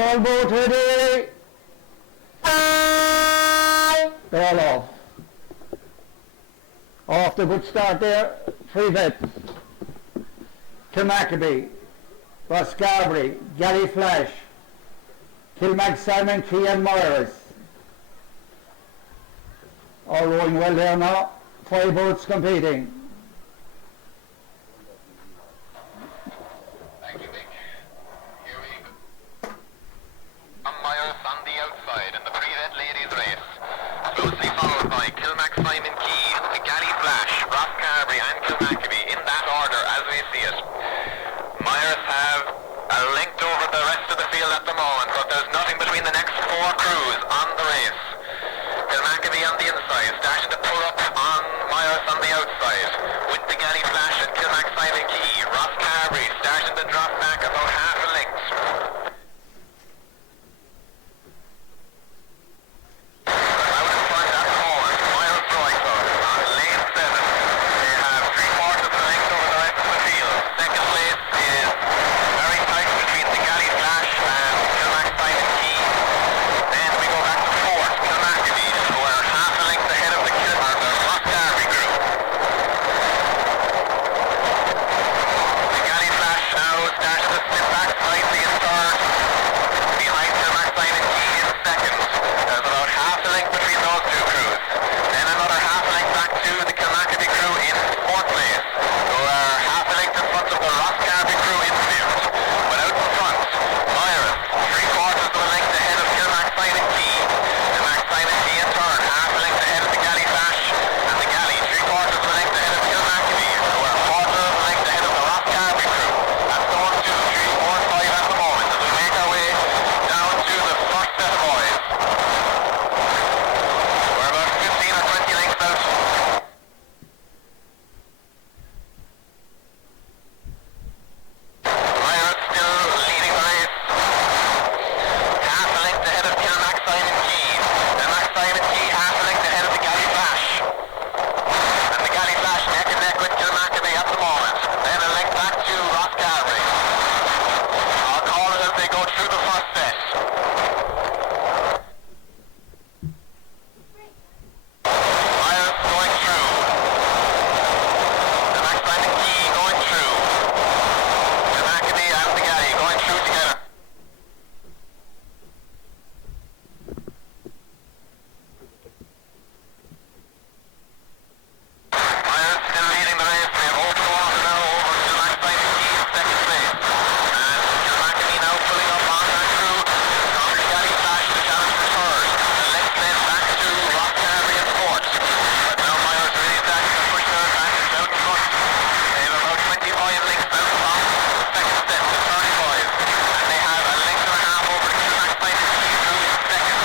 All boat ready. They're all off. Off the good start there. PreVet, Kilmackabee, Roscarbery, Galley Flash, Kilmac, Simon, Key and Morris. All rowing well there now. 5 boats competing. Thank you, Nick. Here we go. Myers on the outside in the PreVet ladies race. Closely followed by Kilmac, Simon, Key, the Galley Flash, Roscarbery and Kilmackabee in that order as we see it. Myers have a length over the rest of the field at the moment, but there's nothing between the next 4 crews on the race. Kilmackabee on the inside, starting to pull up on Myers on the outside, with the Galley Flash and Kilmac, Simon, Key. Roscarbery starting to drop back about half a length. Out in front at the moment, Myers drawing on lane 7. They have 3/4 of the length over the rest of the field. Second place is very tight between the Galley Flash and Kilmac, Simon, Key. Then we go back to 4th, Kilmackabee, who are half a length ahead of the Roscarbery crew. The Galley Flash now starting to slip back slightly in 3rd, behind Kilmac, Simon, Key in 2nd. There's about half a length between those 2 crews. Then another half a length back to the Kilmackabee crew in 4th place, who are half a length in front of the Roscarbery crew in 5th. But out in front, Myers, 3/4 of a length ahead of Kilmac, Simon, Key. Kilmac, Simon, Key in turn, half a length ahead of the Galley Flash, and the Galley 3/4 of a length ahead of Kilmackabee, who are 1/4 of a length ahead of the Roscarbery crew. That's the 1, 2, 3, 4, 5 at the moment as we make our way down to the first set of boys. We're about 15 or 20 lengths out. Myers still leading the race. Half a length ahead of Kilmac, Simon, Key. Kilmac, Simon, Key half a length ahead of the Galley Flash. And the Galley Flash neck and neck with Kilmackabee at the moment. Then a length back to Roscarbery. I'll call it as they go through the first set. Myers going through. Kilmac, Simon, Key going through. Kilmackabee and the Galley going through together. Myers still leading the race. We have open water now over Kilmac, Simon, Key in 2nd place. And Kilmackabee now pulling up on that crew. From the Galley Flash to challenge for 3rd. The length then back to Roscarbery in 4th. But now Myers really starting to push their advantage out in front. They have about 25 lengths out from the second set to 35. And they have a length and a half over the Kilmac, Simon, Key crew in 2nd.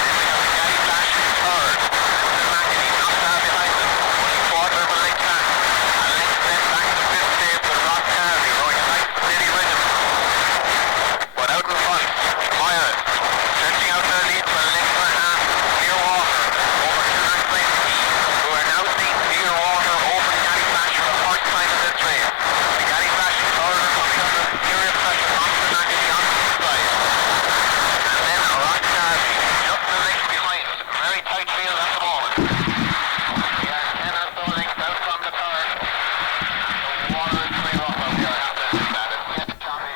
Then we have the Galley Flash in 3rd. And Kilmackabee not far behind them, only 1/4 of a length back. A length then back to 5th place with Roscarbery rowing a nice steady rhythm. But out in front, Myers stretching out their lead to a length and a half. Clear water over Kilmac, Simon, Key, who are now seeing clear water over the Galley Flash for the first time in this race. The Galley Flash is further coming under serious pressure from Kilmackabee on the inside. And then Roscarbery just a length behind. Very tight field at the moment. We are 10 or so lengths out from the 3rd. And the water is pretty rough out here, I have to admit that. It's yet choppy.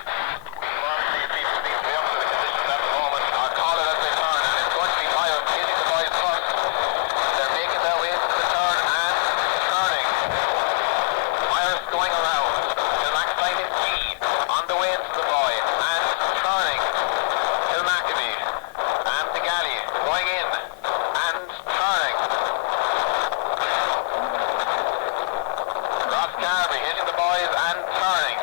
Obviously, people seem to be up to the conditions at the moment. I'll call it as they turn, and it's going to be Myers hitting the boys first. They're making their way to the turn and turning. Myers going around. Kilmac, Simon, Key on the way into the boy and turning. Kilmackabee and the Galley going in and turning. Roscarbery hitting the boys and turning.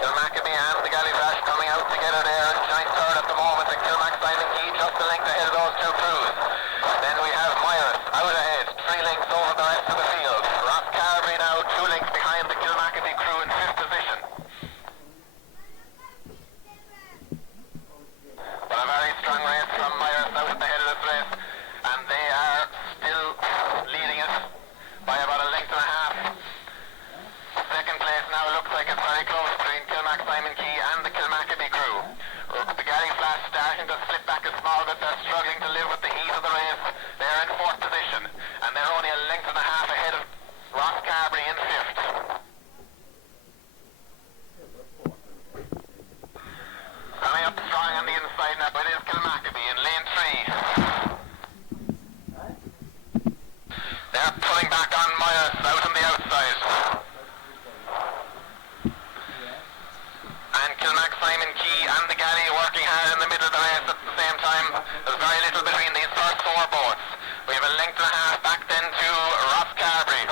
Kilmackabee and the Galley Flash coming out together there and joint 3rd at the moment, and Kilmac, Simon, Key just a length ahead of those 2 crews. Then we have Myers out ahead, 3 lengths over the rest of the field. Roscarbery now 2 lengths behind the Kilmackabee crew in 5th position. But a very strong race from Myers out at the head of this race, and they are still leading it by about a length and a half. Second place now looks like it's very close between Kilmac, Simon, Key and the Kilmackabee crew. The Galley Flash starting to slip back a small bit. They're struggling to live with the heat of the race. They're in fourth position, and they're only a length and a half ahead of Ross Carberry in fifth. Coming up strong on the inside now, but it is Kilmackabee in lane 3. They're pulling back on Myers out on the outside. And Kilmac, Simon Key and the Galley working hard in the middle of the race at the same time. There's very little between these first four boats. We have a length and a half back then to Ross Carberry.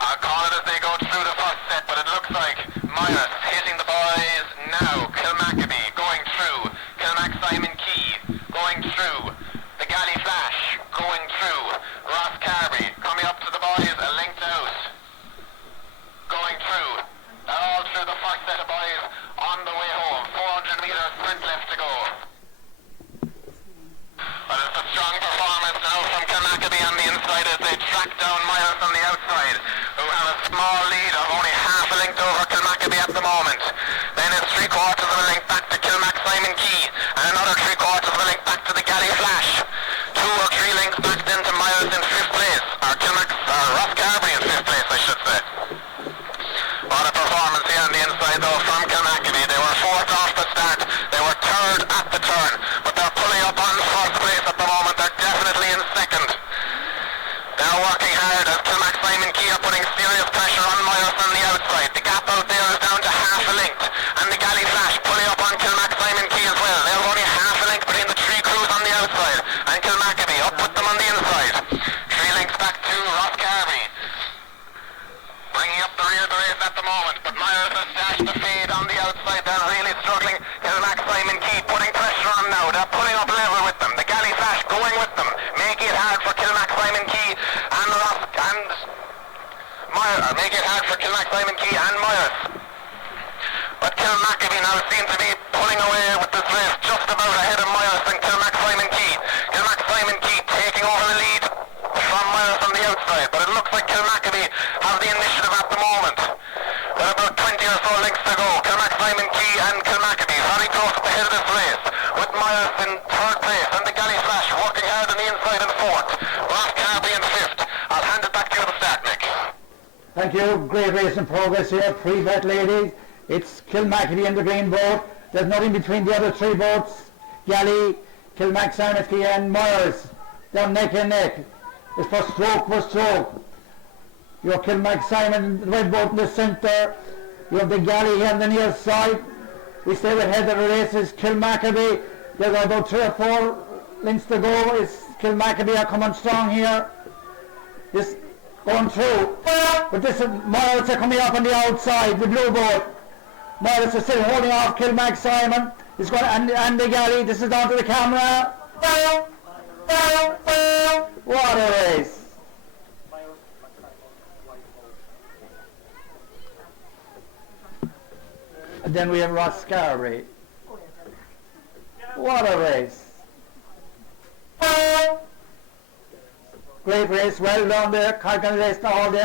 I'll call it as they go through the first set, but it looks like Myers hitting the boys now. Kilmackabee going through. Kilmac, Simon Key going through. The Galley Flash going through. Ross Carberry coming up to the boys a length out. Going through. They're all through the first set of boys on the way home. 400 metres sprint left to go. But it's a strong performance now from Kilmackabee on the inside as they track down Myers on the outside, who have a small lead of only half a length over Kilmackabee at the moment. Then it's 3/4 of a length back to Kilmac, Simon Key, and another 3/4 of a length back to the Galley Flash. 2 or 3 lengths back then to Myers in fifth place, or Ross Carberry in fifth place, I should say. What a performance here on the inside though from Kilmackabee. They were fourth off the start, they were third at the turn, but they're pulling up on first place at the moment. They're definitely in second. They're working hard as Kilmac, Simon Key are putting serious pressure on Myers on the outside. The gap out there is down to half a length, and the Galley Flash pulling up on Kilmac, Simon Key as well. There's only half a length between the 3 crews on the outside, and Kilmackabee up with them on the inside. 3 lengths back to Ross Carberry, bringing up the rear of the race at the moment, but Myers has stashed the fade on the outside. They're really struggling. Kilmac, Simon Key putting pressure on now. They're pulling up level with them. The Galley Flash going with them, making it hard for Kilmac, Simon Key and Ross and Myers, making it hard for Kilmac, Simon Key and Myers. But Kilmackabee now seem to be pulling away with this race, just about ahead of Myers and Kilmac, Simon Key. Kilmac, Simon Key taking over the lead from Myers on the outside, but it looks like Kilmackabee have the initiative at the moment. With about 20 or so lengths to go, Kilmac, Simon Key and Kilmackabee very close at the head of this race, with Myers in third place and the Galley Flash working hard on the inside in fourth. Ross Carberry in fifth. I'll hand it back to you to start, Nick. Thank you. Great race in progress here. PreVet ladies. It's Kilmackabee in the green boat. There's nothing between the other 3 boats. Galley, Kilmac, Simon Key and Myers. They're neck and neck. It's for stroke. You have Kilmac, Simon, the red boat in the centre. You have the Galley here on the near side. We stay with head of the race is Kilmackabee. There's about 3 or 4 lengths to go. It's Kilmackabee are coming strong here. This going through. But this is Myers are coming up on the outside, the blue boat. Myers is still holding off Kilmac, Simon. He's going and the Galley. This is down to the camera. What a race. And then we have Ross Carberry. What a race. Great race, well done there. Congratulations to all them.